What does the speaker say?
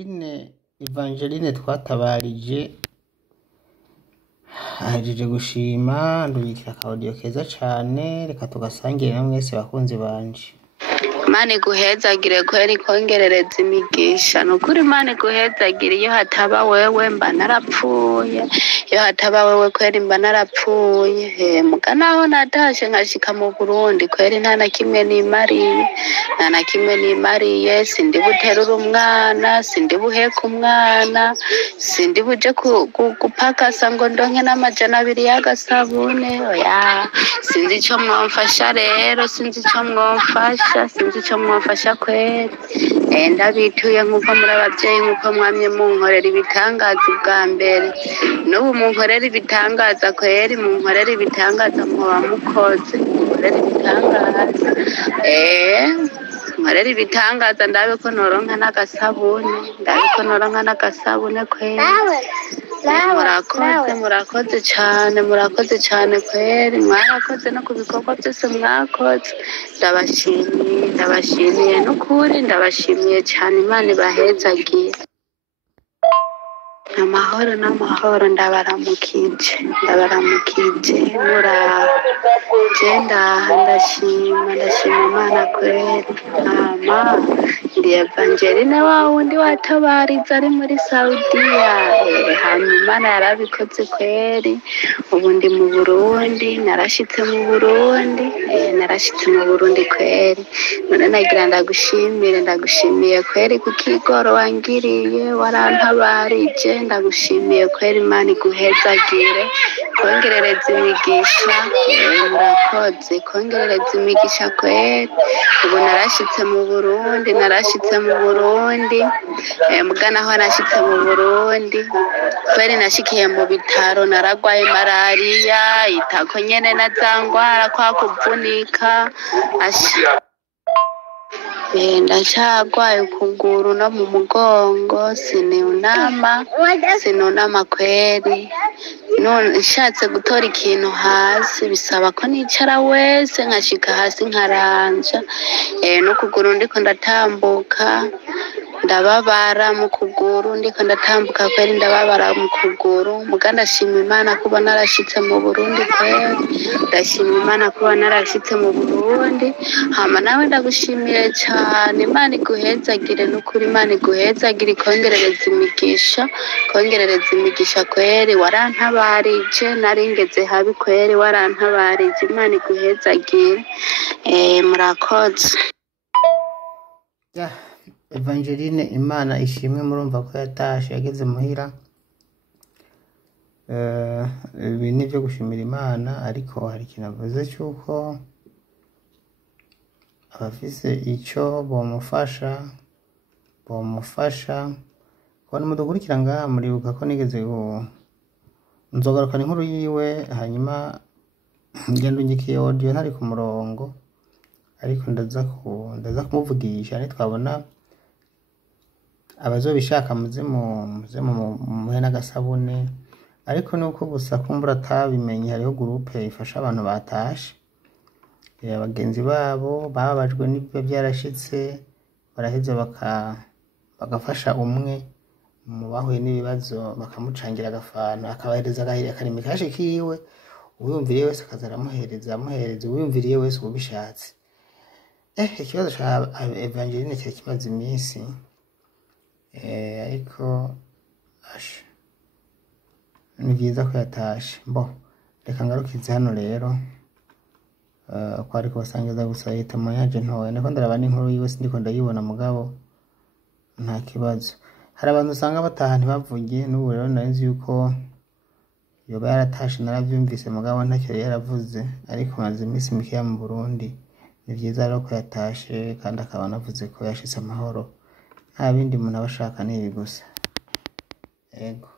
Evangeline twatabarije ahejeje gushima ndungikira akaudio keza cane, reka tugasangire na mwese bakunzi banje. Imana iguhezagire kweri kongerereza imigisha, nukuri Imana iguhezagire. Iyo hataba wewe mba narapfuye, iyo hataba wewe kweri mba narapfuye. Muga naho natashe nkashika mu Burundi kweri nta na kimwe nimariye, sindi buterura umwana, sindi buheka umwana, sindi buje gupakasa ngo ndonke n'amajana 2 y'agasabune. Oya, sinzi ico mwamfasha rero, sinzi ico mwamfasha kweri. Ndabituye nk'uko muri abavyeyi, nk'uko mwamye munkorera ibitangaza ubwa mbere, n'ubu munkorera ibitangaza kweri, munkorera ibitangaza, mwoba mukoze, munkorera ibitangaza. Nkorera ibitangaza ndabe ko noronka n'agasabune, kweri. Murakoze cane kweri, mwarakoze no ku bikorwa byose mwakoze. Ndabashimiye n'ukuri, ndabashimiye cyane. Imana ibahezagiye. Amahoro ndabaramukije ndashima Imana kweri. Ndi Evangeline wa wundi watabariza ari muri Saudiya. Hanyuma Imana yarabikoze kweri. Ubu ndi mu Burundi, narashitse mu Burundi kweri. None nagira ndagushimiye kweri kukigoro wangiriye, warantabarije. Ndagushimiye kweri, Imana iguhezagire, kongerereza imigisha. Murakoze, kongerereza imigisha kweri. Ubu narashitse mu Burundi, muga naho nashitse mu Burundi kweri nashikiye mu bitaro, naragwaye malariya, itako nyene na zangwara kwa kuvunika. Ndacagwaye ukuguru no mu mugongo, sinunama kweri. None nshatse gutora ikintu hasi bisaba ko nicara wese nkashika hasi nkaranja. N'ukuguru ndiko ndatambuka ndababara mu kuguru, ndiko ndatambuka kweri ndababara mu kuguru. Muga ndashima Imana kuba narashitse mu Burundi kweri, ndashima Imana kuba narashitse mu Burundi. Hama nawe ndagushimiye cyane, Imana iguhezagire n'ukuri, Imana iguhezagire, kongerereza imigisha kweri. Warantabarije, naringeze habi kweri, warantabarije. Imana iguhezagire. Murakoze. Evangeline, Imana ishimwe. Murumva ko yatashe yageze muhira. Ibi ni byo gushimira Imana, ariko hari ikintu avuze cy'uko abafise icyo bomufasha kubona mudukurikira ngaha. Muribuka ko nigeze nzogarukana inkuru yiwe, hanyuma ngenda unyikiye audio ntari ku murongo, ariko ndaza kumuvugisha twabona abazobishaka muze muhe n'agasabune. Ariko nuko gusa kumbura atabimenye, hariho groupe ifasha abantu batashe, abagenzi babo bababajwe n'ibyo byarashitse, baraheze bagafasha umwe mu bahuye n'ibibazo, bakamucangira agafana, akabahereza akarimi kashe kiwe. Uwiyumviriye wese akaza aramuhereza, uwiyumviriye wese ubishatse. Ikibazo ca Evangeline cyari kimaze iminsi, ariko ni byiza ko yatashe. Reka ngarukize hano rero, ko ariko basangiza gusa yitamo yaje ntowe, ndiko ndaraba n'inkuru yiwe sindiko ndayibona, mugabo nta kibazo. Hari abantu usanga bataha ntibavuge, n'ubu rero nari yuko yoba yaratashe, naravyumvise mugabo ntacyo yaravuze. Ariko maze iminsi mikeya mu Burundi, ni byiza rero ko yatashe, kandi akaba anavuze ko yashitse amahoro. Nta bindi umuntu aba ashaka, ni ibi gusa. Yego.